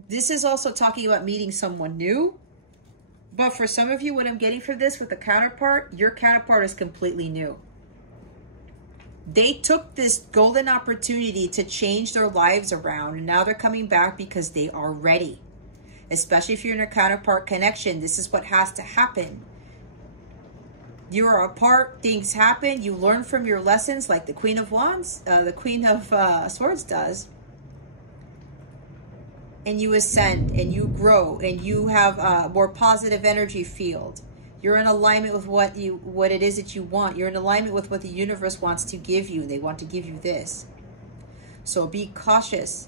This is also talking about meeting someone new. But for some of you, what I'm getting for this with the counterpart, your counterpart is completely new. They took this golden opportunity to change their lives around, and now they're coming back because they are ready. Especially if you're in a counterpart connection, this is what has to happen. You are apart, things happen, you learn from your lessons like the Queen of Wands, the Queen of Swords does. And you ascend and you grow and you have a more positive energy field. You're in alignment with what it is that you want. You're in alignment with what the universe wants to give you. They want to give you this. So be cautious.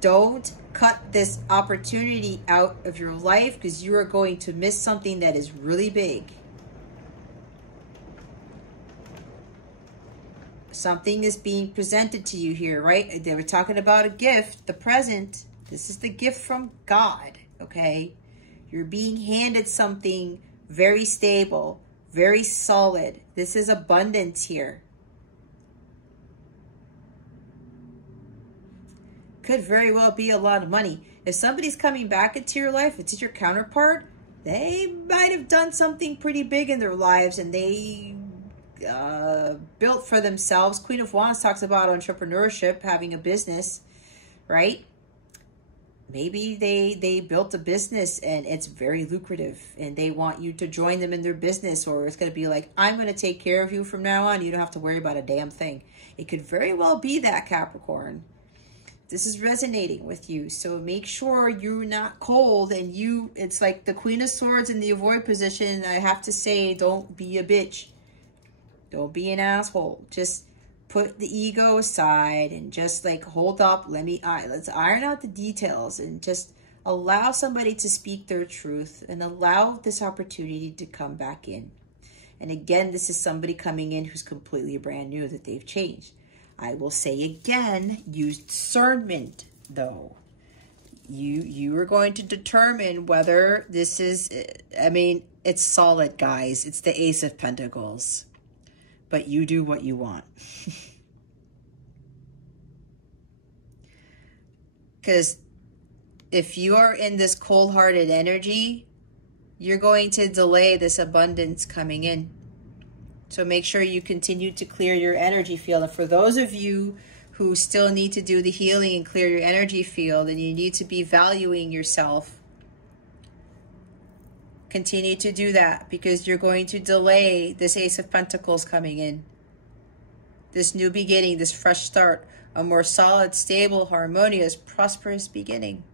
Don't cut this opportunity out of your life, because you are going to miss something that is really big. Something is being presented to you here, right? They were talking about a gift, the present. This is the gift from God, okay? You're being handed something very stable, very solid. This is abundance here. Could very well be a lot of money. If somebody's coming back into your life, it's your counterpart, they might have done something pretty big in their lives, and they built for themselves. Queen of Wands talks about entrepreneurship, having a business, right? Maybe they built a business and it's very lucrative and they want you to join them in their business, or it's going to be like, I'm going to take care of you from now on. You don't have to worry about a damn thing. It could very well be that, Capricorn. This is resonating with you. So make sure you're not cold and it's like the Queen of Swords in the avoid position. I have to say, don't be a bitch. Don't be an asshole. Just put the ego aside and just like, hold up, let's iron out the details and just allow somebody to speak their truth and allow this opportunity to come back in. And again, this is somebody coming in who's completely brand new, that they've changed. I will say again, use discernment though. You are going to determine whether this is, it's solid, guys. It's the Ace of Pentacles. But you do what you want. Because if you are in this cold-hearted energy, you're going to delay this abundance coming in. So make sure you continue to clear your energy field. And for those of you who still need to do the healing and clear your energy field, and you need to be valuing yourself, continue to do that, because you're going to delay this Ace of Pentacles coming in. This new beginning, this fresh start, a more solid, stable, harmonious, prosperous beginning.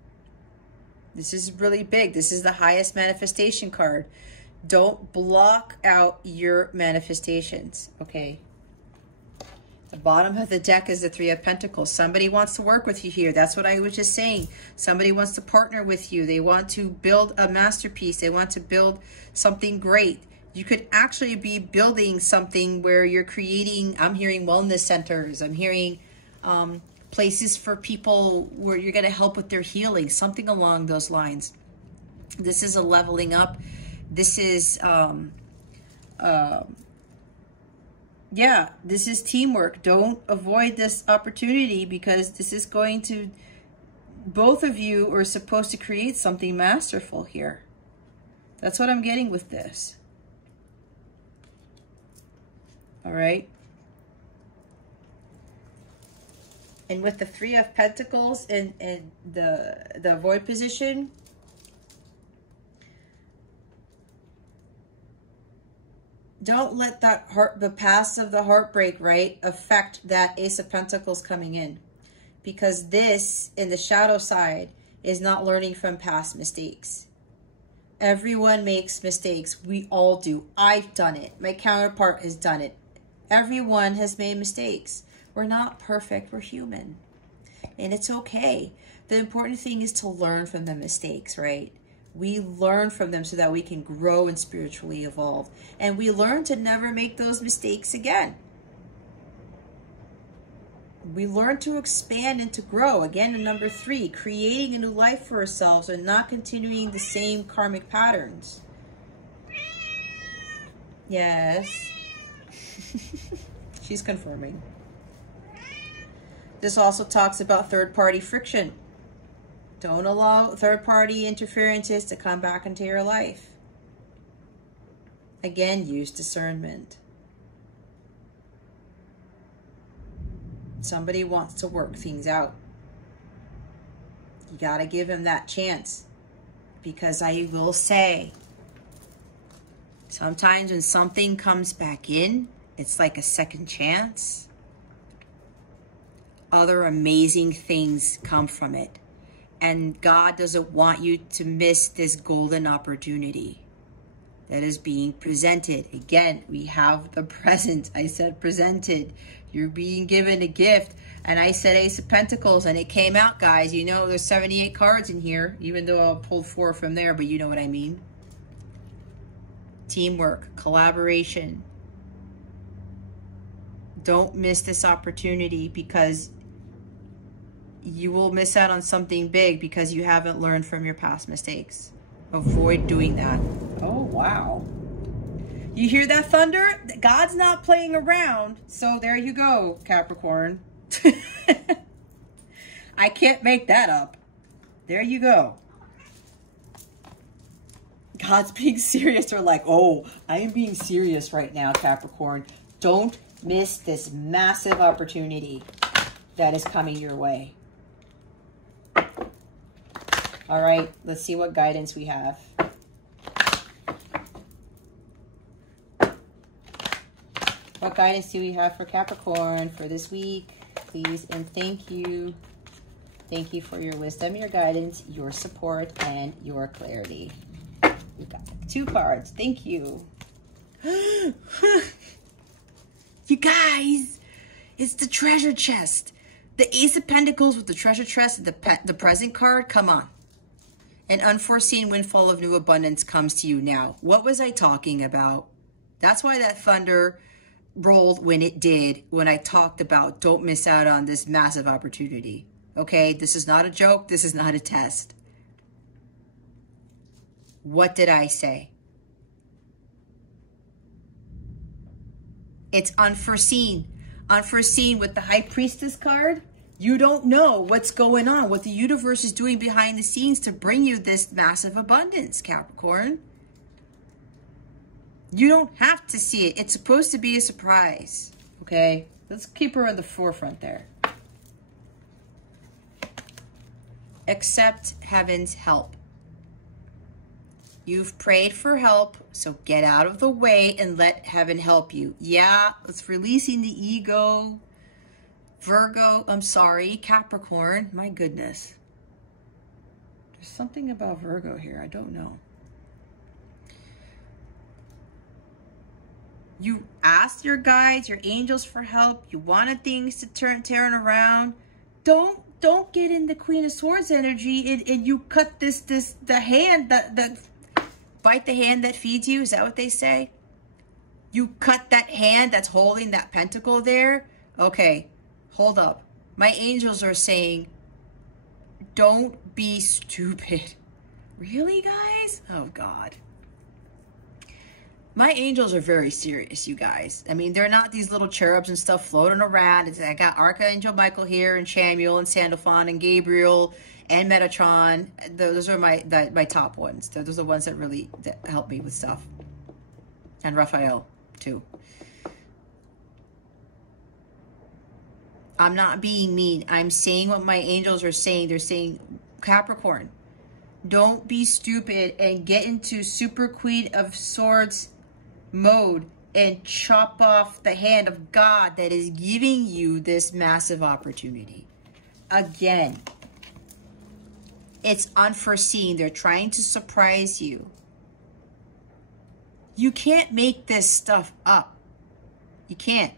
This is really big. This is the highest manifestation card. Don't block out your manifestations, okay? The bottom of the deck is the Three of Pentacles. Somebody wants to work with you here. That's what I was just saying. Somebody wants to partner with you. They want to build a masterpiece. They want to build something great. You could actually be building something where you're creating, I'm hearing wellness centers. I'm hearing places for people where you're going to help with their healing, something along those lines. This is a leveling up. This is, yeah, this is teamwork. Don't avoid this opportunity, because this is going to, both of you are supposed to create something masterful here. That's what I'm getting with this. All right. And with the Three of Pentacles and the void position, don't let that the past of the heartbreak, right, affect that Ace of Pentacles coming in. Because this, in the shadow side, is not learning from past mistakes. Everyone makes mistakes. We all do. I've done it. My counterpart has done it. Everyone has made mistakes. We're not perfect. We're human. And it's okay. The important thing is to learn from the mistakes, right? We learn from them so that we can grow and spiritually evolve. And we learn to never make those mistakes again. We learn to expand and to grow. Again, in number 3, creating a new life for ourselves and not continuing the same karmic patterns. Yes. She's confirming. This also talks about third-party friction. Don't allow third-party interferences to come back into your life. Again, use discernment. Somebody wants to work things out. You got to give him that chance. Because I will say, sometimes when something comes back in, it's like a second chance. Other amazing things come from it. And God doesn't want you to miss this golden opportunity that is being presented. Again, we have the present. I said presented. You're being given a gift. And I said Ace of Pentacles, and it came out, guys. You know, there's 78 cards in here, even though I pulled 4 from there, but you know what I mean. Teamwork, collaboration. Don't miss this opportunity, because you will miss out on something big because you haven't learned from your past mistakes. Avoid doing that. Oh, wow. You hear that thunder? God's not playing around. So there you go, Capricorn. I can't make that up. There you go. God's being serious. They're like, oh, I am being serious right now, Capricorn. Don't miss this massive opportunity that is coming your way. All right, let's see what guidance we have. What guidance do we have for Capricorn for this week? Please and thank you. Thank you for your wisdom, your guidance, your support, and your clarity. We got 2 cards. Thank you. You guys, it's the treasure chest. The Ace of Pentacles with the treasure chest and the present card. Come on. An unforeseen windfall of new abundance comes to you now. What was I talking about? That's why that thunder rolled when it did, when I talked about don't miss out on this massive opportunity. Okay, this is not a joke. This is not a test. What did I say? It's unforeseen. Unforeseen with the High Priestess card. You don't know what's going on, what the universe is doing behind the scenes to bring you this massive abundance, Capricorn. You don't have to see it. It's supposed to be a surprise, okay? Let's keep her in the forefront there. Accept heaven's help. You've prayed for help, so get out of the way and let heaven help you. Yeah, it's releasing the ego. Virgo, I'm sorry, Capricorn, my goodness. There's something about Virgo here, I don't know. You asked your guides, your angels for help. You wanted things to turn around. Don't get in the Queen of Swords energy and you cut the hand that bite the hand that feeds you. Is that what they say? You cut that hand that's holding that pentacle there. Okay, hold up. My angels are saying, don't be stupid. Really, guys? Oh, God. My angels are very serious, you guys. I mean, they're not these little cherubs and stuff floating around. I got Archangel Michael here, and Chamuel, and Sandalphon, and Gabriel, and Metatron. Those are my top ones. Those are the ones that really help me with stuff. And Raphael, too. I'm not being mean. I'm saying what my angels are saying. They're saying, Capricorn, don't be stupid and get into Super Queen of Swords mode and chop off the hand of God that is giving you this massive opportunity. Again, it's unforeseen. They're trying to surprise you. You can't make this stuff up. You can't.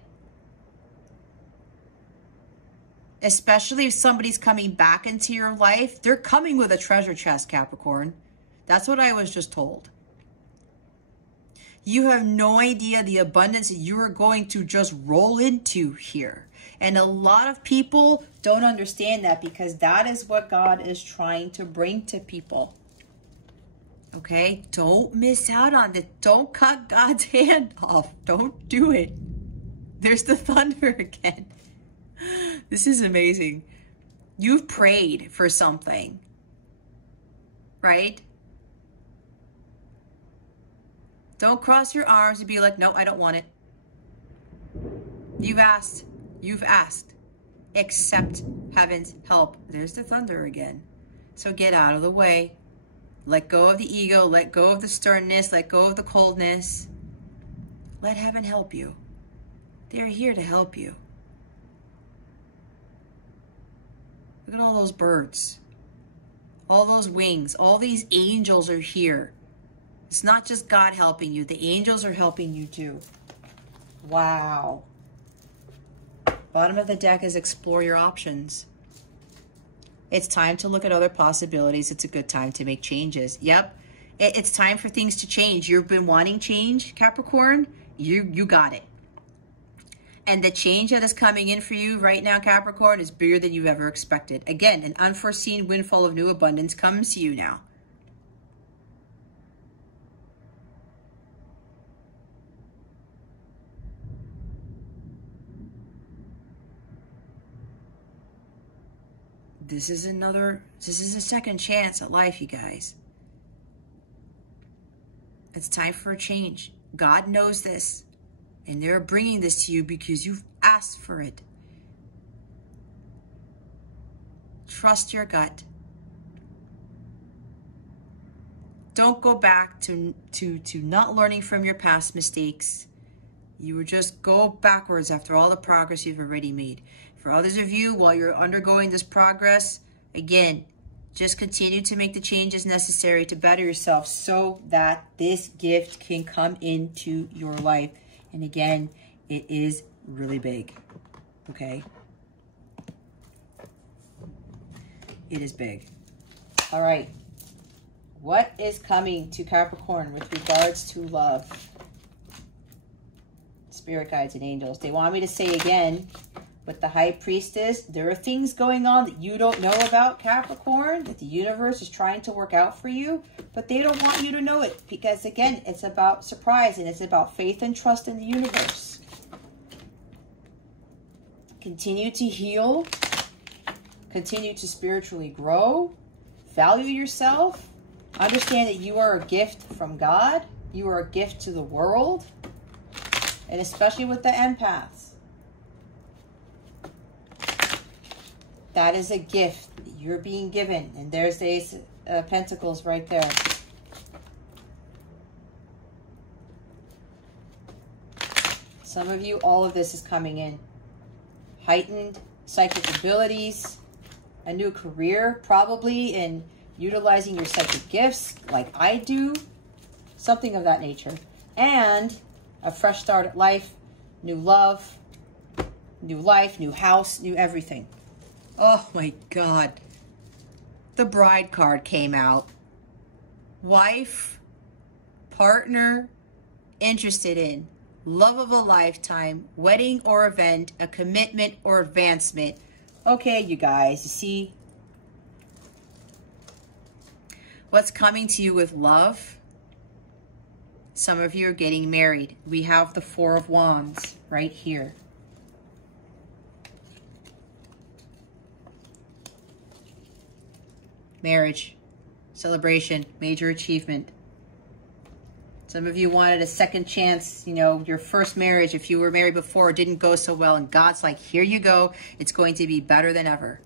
Especially if somebody's coming back into your life. They're coming with a treasure chest, Capricorn. That's what I was just told. You have no idea the abundance that you are going to just roll into here. And a lot of people don't understand that, because that is what God is trying to bring to people. Okay? Don't miss out on it. Don't cut God's hand off. Don't do it. There's the thunder again. This is amazing. You've prayed for something, right? Don't cross your arms and be like, no, I don't want it. You've asked. You've asked. Accept heaven's help. There's the thunder again. So get out of the way. Let go of the ego. Let go of the sternness. Let go of the coldness. Let heaven help you. They're here to help you. Look at all those birds. All those wings. All these angels are here. It's not just God helping you. The angels are helping you too. Wow. Bottom of the deck is explore your options. It's time to look at other possibilities. It's a good time to make changes. Yep. It's time for things to change. You've been wanting change, Capricorn. You got it. And the change that is coming in for you right now, Capricorn, is bigger than you've ever expected. Again, an unforeseen windfall of new abundance comes to you now. This is a second chance at life, you guys. It's time for a change. God knows this. And they're bringing this to you because you've asked for it. Trust your gut. Don't go back to not learning from your past mistakes. You would just go backwards after all the progress you've already made. For others of you, while you're undergoing this progress, again, just continue to make the changes necessary to better yourself so that this gift can come into your life. And again, it is really big, okay? It is big. All right. What is coming to Capricorn with regards to love? Spirit guides and angels. They want me to say again, with the High Priestess, there are things going on that you don't know about, Capricorn, that the universe is trying to work out for you, but they don't want you to know it because, again, it's about surprise and it's about faith and trust in the universe. Continue to heal. Continue to spiritually grow. Value yourself. Understand that you are a gift from God. You are a gift to the world, and especially with the empaths. That is a gift that you're being given. And there's the Ace of Pentacles right there. Some of you, all of this is coming in. Heightened psychic abilities. A new career, probably, in utilizing your psychic gifts like I do. Something of that nature. And A fresh start at life, new love, new life, new house, new everything. Oh my God. The bride card came out. Wife, partner, interested in, love of a lifetime, wedding or event, a commitment or advancement. Okay, you guys, you see what's coming to you with love? Some of you are getting married. We have the Four of Wands right here. Marriage, celebration, major achievement. Some of you wanted a second chance, you know, your first marriage, if you were married before, it didn't go so well, and God's like, here you go. It's going to be better than ever.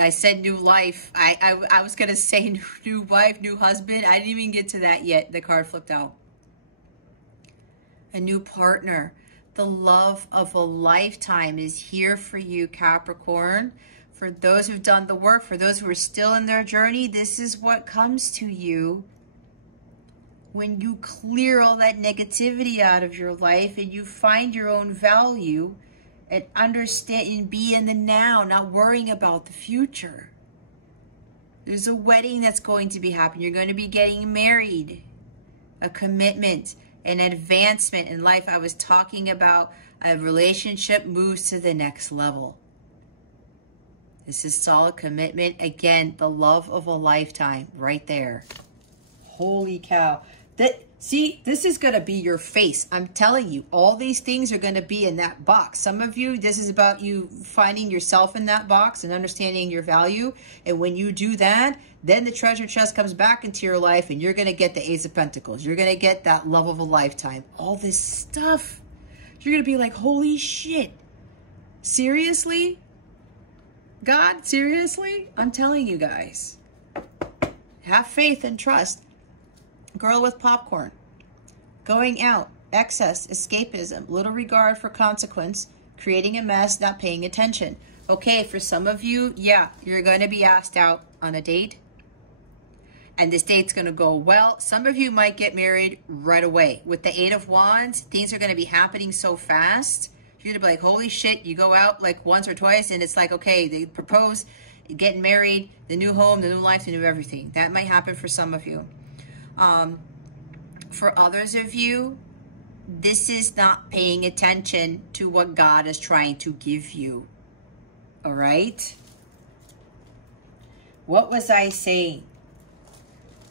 I said new life. I was going to say new wife, new husband. I didn't even get to that yet. The card flipped out. A new partner. The love of a lifetime is here for you, Capricorn. For those who've done the work, for those who are still in their journey, this is what comes to you when you clear all that negativity out of your life and you find your own value and understand and be in the now, not worrying about the future. There's a wedding that's going to be happening. You're going to be getting married, a commitment, an advancement in life. I was talking about a relationship moves to the next level. This is solid commitment. Again, the love of a lifetime right there. Holy cow. See, this is going to be your face. I'm telling you, all these things are going to be in that box. Some of you, this is about you finding yourself in that box and understanding your value. And when you do that, then the treasure chest comes back into your life and you're going to get the Ace of Pentacles. You're going to get that love of a lifetime. All this stuff. You're going to be like, holy shit. Seriously? God, seriously? I'm telling you guys. Have faith and trust. Girl with popcorn. Going out. Excess. Escapism. Little regard for consequence. Creating a mess. Not paying attention. Okay, for some of you, yeah, you're going to be asked out on a date. And this date's going to go well. Some of you might get married right away. With the Eight of Wands, things are going to be happening so fast. You're going to be like, holy shit, you go out like once or twice and it's like, okay, they propose, getting married, the new home, the new life, the new everything. That might happen for some of you. For others of you, this is not paying attention to what God is trying to give you. All right? What was I saying?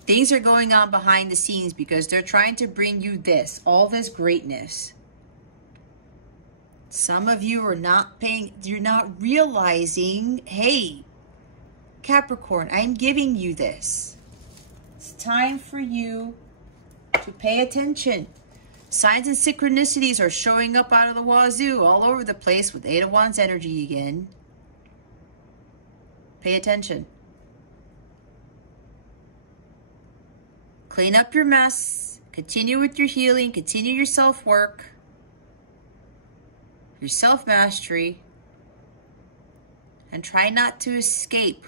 Things are going on behind the scenes because they're trying to bring you this, all this greatness. Some of you are not paying, you're not realizing, hey, Capricorn, I'm giving you this. It's time for you to pay attention. Signs and synchronicities are showing up out of the wazoo all over the place with Eight of Wands energy again. Pay attention. Clean up your mess. Continue with your healing. Continue your self-work. Your self-mastery. And try not to escape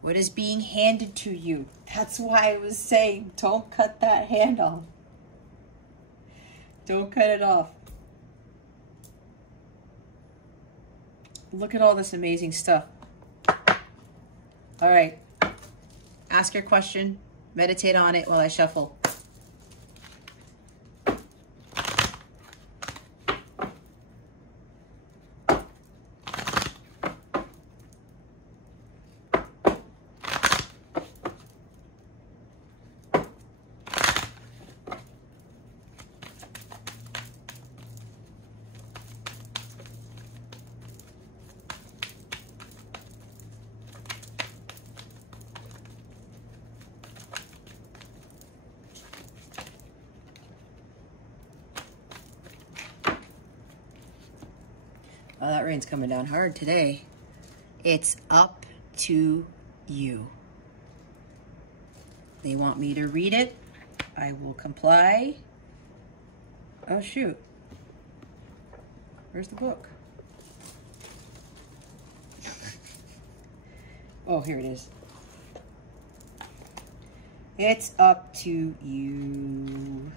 what is being handed to you. That's why I was saying, don't cut that hand off. Don't cut it off. Look at all this amazing stuff. All right. Ask your question. Meditate on it while I shuffle. Oh, that rain's coming down hard today. It's up to you. They want me to read it. I will comply. Oh, shoot. Where's the book? Oh, here it is. It's up to you.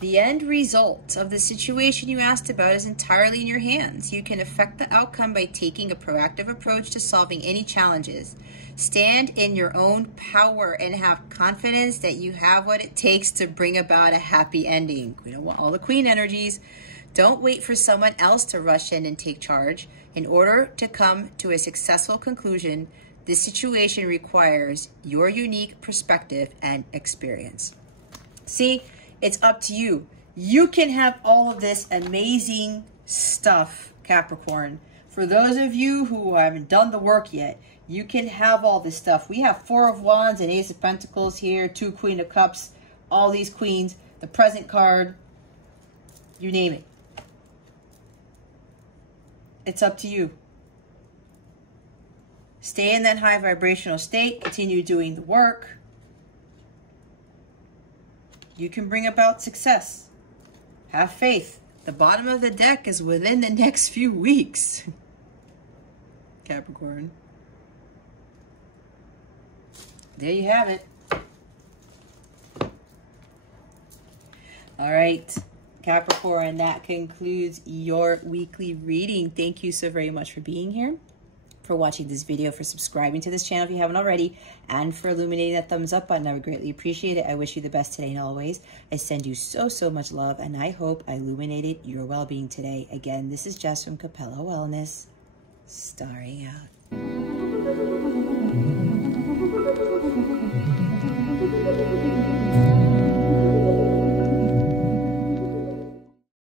The end result of the situation you asked about is entirely in your hands. You can affect the outcome by taking a proactive approach to solving any challenges. Stand in your own power and have confidence that you have what it takes to bring about a happy ending. We don't want all the queen energies. Don't wait for someone else to rush in and take charge. In order to come to a successful conclusion, this situation requires your unique perspective and experience. See? It's up to you. You can have all of this amazing stuff, Capricorn. For those of you who haven't done the work yet, you can have all this stuff. We have 4 of Wands and Ace of Pentacles here, 2 Queen of Cups, all these queens, the present card, you name it. It's up to you. Stay in that high vibrational state. Continue doing the work. You can bring about success. Have faith. The bottom of the deck is within the next few weeks. Capricorn. There you have it. All right, Capricorn, that concludes your weekly reading. Thank you so very much for being here, for watching this video, for subscribing to this channel if you haven't already, and for illuminating that thumbs up button. I would greatly appreciate it. I wish you the best today and always. I send you so much love, and I hope I illuminated your well-being today. Again, this is Jess from Capella Wellness, starring out.